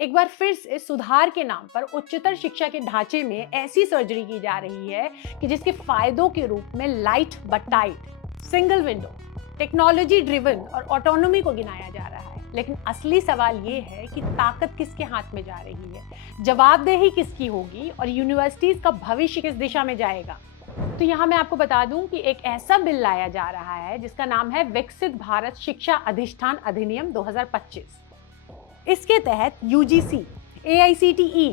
एक बार फिर से सुधार के नाम पर उच्चतर शिक्षा के ढांचे में ऐसी सर्जरी की जा रही है कि जिसके फायदों के रूप में light but tight, single window, technology driven और ऑटोनॉमी को गिनाया जा रहा है। लेकिन असली सवाल ये है कि ताकत किसके हाथ में जा रही है, जवाबदेही किसकी होगी और यूनिवर्सिटीज का भविष्य किस दिशा में जाएगा। तो यहाँ मैं आपको बता दूं कि एक ऐसा बिल लाया जा रहा है जिसका नाम है विकसित भारत शिक्षा अधिष्ठान अधिनियम 2025। इसके तहत यूजीसी, एआईसीटीई,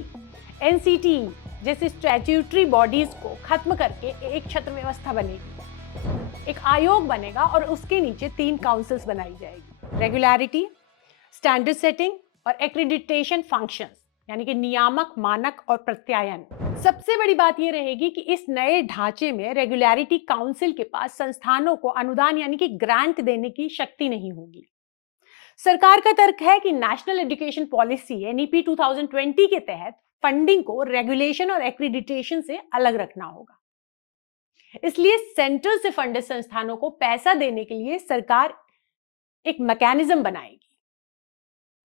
एनसीटीई जैसी स्टैट्यूटरी बॉडीज को खत्म करके एक छत्र व्यवस्था बनेगी। एक आयोग बनेगा और उसके नीचे 3 काउंसिल्स बनाई जाएगी। रेगुलरिटी, स्टैंडर्ड सेटिंग और एक्रीडिटेशन फंक्शंस, यानी कि नियामक, मानक और प्रत्यायन। सबसे बड़ी बात यह रहेगी कि इस नए ढांचे में रेगुलरिटी काउंसिल के पास संस्थानों को अनुदान यानी कि ग्रांट देने की शक्ति नहीं होगी। सरकार का तर्क है कि नेशनल एजुकेशन पॉलिसी एनईपी 2020 के तहत फंडिंग को रेगुलेशन और एक्रीडिटेशन से अलग रखना होगा। इसलिए सेंटर से फंडित संस्थानों को पैसा देने के लिए सरकार एक मैकेनिज्म बनाएगी।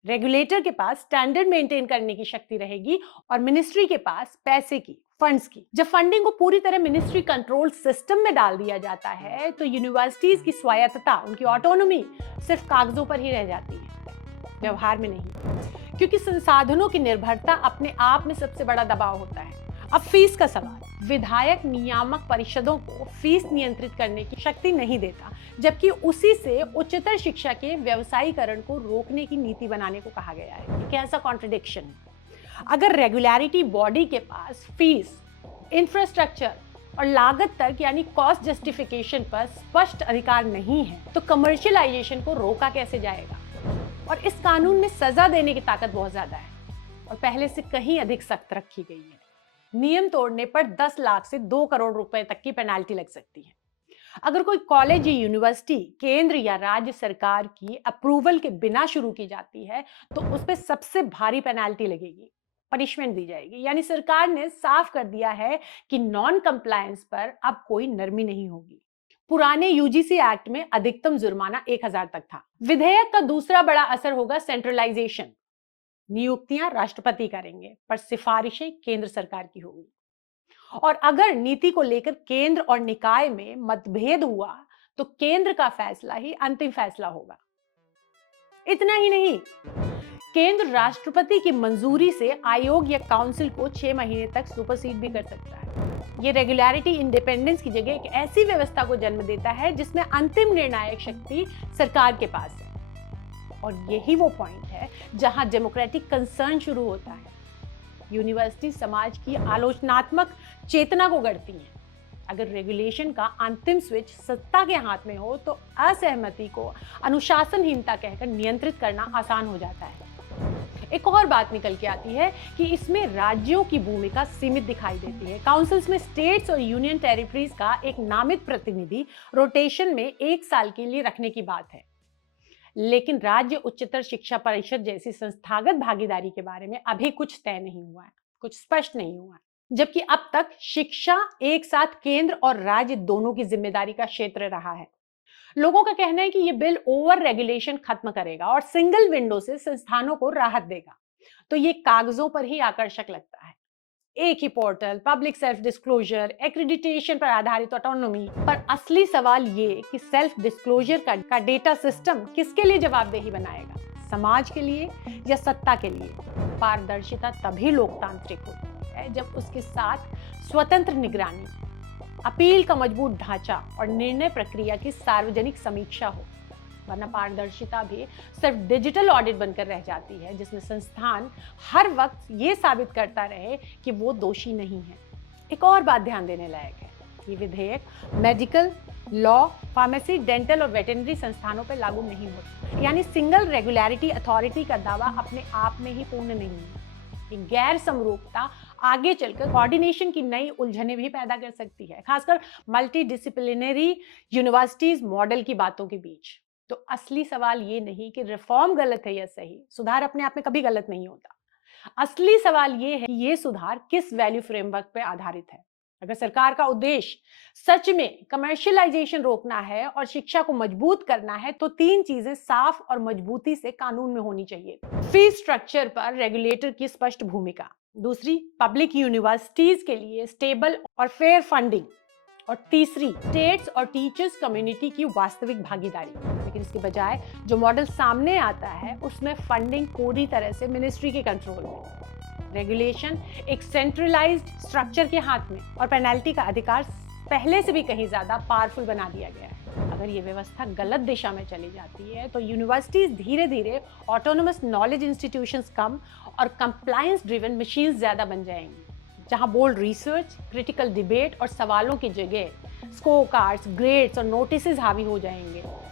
रेगुलेटर के पास स्टैंडर्ड मेंटेन करने की शक्ति रहेगी और मिनिस्ट्री के पास पैसे की, फंड्स की। जब फंडिंग को पूरी तरह मिनिस्ट्री कंट्रोल सिस्टम में डाल दिया जाता है तो यूनिवर्सिटीज की स्वायत्तता, उनकी ऑटोनॉमी सिर्फ कागजों पर ही रह जाती है, व्यवहार में नहीं। क्योंकि संसाधनों की निर्भरता अपने आप में सबसे बड़ा दबाव होता है। अब फीस का सवाल, विधायक नियामक परिषदों को फीस नियंत्रित करने की शक्ति नहीं देता, जबकि उसी से उच्चतर शिक्षा के व्यवसायीकरण को रोकने की नीति बनाने को कहा गया है। कैसा कॉन्ट्रडिक्शन है। अगर रेगुलरिटी बॉडी के पास फीस, इंफ्रास्ट्रक्चर और लागत तक यानी कॉस्ट जस्टिफिकेशन पर स्पष्ट अधिकार नहीं है तो कमर्शियलाइजेशन को रोका कैसे जाएगा। और इस कानून में सजा देने की ताकत बहुत ज्यादा है और पहले से कहीं अधिक सख्त रखी गई है। नियम तोड़ने पर 10 लाख से 2 करोड़ रुपए तक की पेनाल्टी लग सकती है। अगर कोई कॉलेज या यूनिवर्सिटी केंद्र या राज्य सरकार की अप्रूवल के बिना शुरू की जाती है तो उस पर सबसे भारी पेनाल्टी लगेगी, पनिशमेंट दी जाएगी। यानी सरकार ने साफ कर दिया है कि नॉन कंप्लायंस पर अब कोई नरमी नहीं होगी। पुराने यूजीसी एक्ट में अधिकतम जुर्माना 1000 तक था। विधेयक का दूसरा बड़ा असर होगा सेंट्रलाइजेशन। नियुक्तियां राष्ट्रपति करेंगे पर सिफारिशें केंद्र सरकार की होगी। और अगर नीति को लेकर केंद्र और निकाय में मतभेद हुआ तो केंद्र का फैसला ही अंतिम फैसला होगा। इतना ही नहीं, केंद्र राष्ट्रपति की मंजूरी से आयोग या काउंसिल को 6 महीने तक सुपरसीड भी कर सकता है। यह रेगुलरिटी इंडिपेंडेंस की जगह एक ऐसी व्यवस्था को जन्म देता है जिसमें अंतिम निर्णायक शक्ति सरकार के पास है। और यही वो पॉइंट है जहां डेमोक्रेटिक कंसर्न शुरू होता है। यूनिवर्सिटी समाज की आलोचनात्मक चेतना को गढ़ती हैं। अगर रेगुलेशन का अंतिम स्विच सत्ता के हाथ में हो तो असहमति को अनुशासनहीनता कहकर नियंत्रित करना आसान हो जाता है। एक और बात निकल के आती है कि इसमें राज्यों की भूमिका सीमित दिखाई देती है। काउंसिल्स में स्टेट्स और यूनियन टेरिटरीज का एक नामित प्रतिनिधि रोटेशन में 1 साल के लिए रखने की बात है। लेकिन राज्य उच्चतर शिक्षा परिषद जैसी संस्थागत भागीदारी के बारे में अभी कुछ तय नहीं हुआ है, कुछ स्पष्ट नहीं हुआ है। जबकि अब तक शिक्षा एक साथ केंद्र और राज्य दोनों की जिम्मेदारी का क्षेत्र रहा है। लोगों का कहना है कि यह बिल ओवर रेगुलेशन खत्म करेगा और सिंगल विंडो से संस्थानों को राहत देगा। तो ये कागजों पर ही आकर्षक लगता है। एक ही portal, public self disclosure, accreditation पर आधारित ऑटोनॉमी। पर असली सवाल ये कि सेल्फ डिस्क्लोजर का डेटा सिस्टम किसके लिए जवाबदेही बनाएगा, समाज के लिए या सत्ता के लिए। पारदर्शिता तभी लोकतांत्रिक होती है जब उसके साथ स्वतंत्र निगरानी, अपील का मजबूत ढांचा और निर्णय प्रक्रिया की सार्वजनिक समीक्षा हो। वरना पारदर्शिता भी सिर्फ डिजिटल ऑडिट बनकर रह जाती है जिसमें संस्थान हर वक्त ये साबित करता रहे कि वो दोषी नहीं है। एक और बात ध्यान देने लायक है, ये विधेयक मेडिकल, लॉ, फार्मेसी, डेंटल और वेटरनरी संस्थानों पर लागू नहीं होता। यानी सिंगल रेगुलरिटी अथॉरिटी का दावा अपने आप में ही पूर्ण नहीं है। ये गैर समरूपता आगे चलकर कोऑर्डिनेशन की नई उलझनें भी पैदा कर सकती है, खासकर मल्टी डिसिप्लिनरी यूनिवर्सिटीज मॉडल की बातों के बीच। तो असली सवाल ये नहीं कि रिफॉर्म गलत है या सही, सुधार अपने आप में कभी गलत नहीं होता। असली सवाल ये है कि ये सुधार किस वैल्यू फ्रेमवर्क पे आधारित है। अगर सरकार का उद्देश्य सच में कमर्शियलाइजेशन रोकना है और शिक्षा को मजबूत करना है तो तीन चीजें साफ और मजबूती से कानून में होनी चाहिए। फीस स्ट्रक्चर पर रेगुलेटर की स्पष्ट भूमिका। दूसरी, पब्लिक यूनिवर्सिटीज के लिए स्टेबल और फेयर फंडिंग। और तीसरी, स्टेट्स और टीचर्स कम्युनिटी की वास्तविक भागीदारी। लेकिन इसके बजाय जो मॉडल सामने आता है उसमें फंडिंग पूरी तरह से मिनिस्ट्री के कंट्रोल में, रेगुलेशन एक सेंट्रलाइज्ड स्ट्रक्चर के हाथ में और पेनल्टी का अधिकार पहले से भी कहीं ज्यादा पावरफुल बना दिया गया है। अगर ये व्यवस्था गलत दिशा में चली जाती है तो यूनिवर्सिटीज धीरे धीरे ऑटोनोमस नॉलेज इंस्टीट्यूशंस कम और कंप्लायंस ड्रिवन मशीन्स ज्यादा बन जाएंगी, जहां बोल्ड रिसर्च, क्रिटिकल डिबेट और सवालों की जगह स्कोर कार्ड्स, ग्रेड्स और नोटिसेस हावी हो जाएंगे।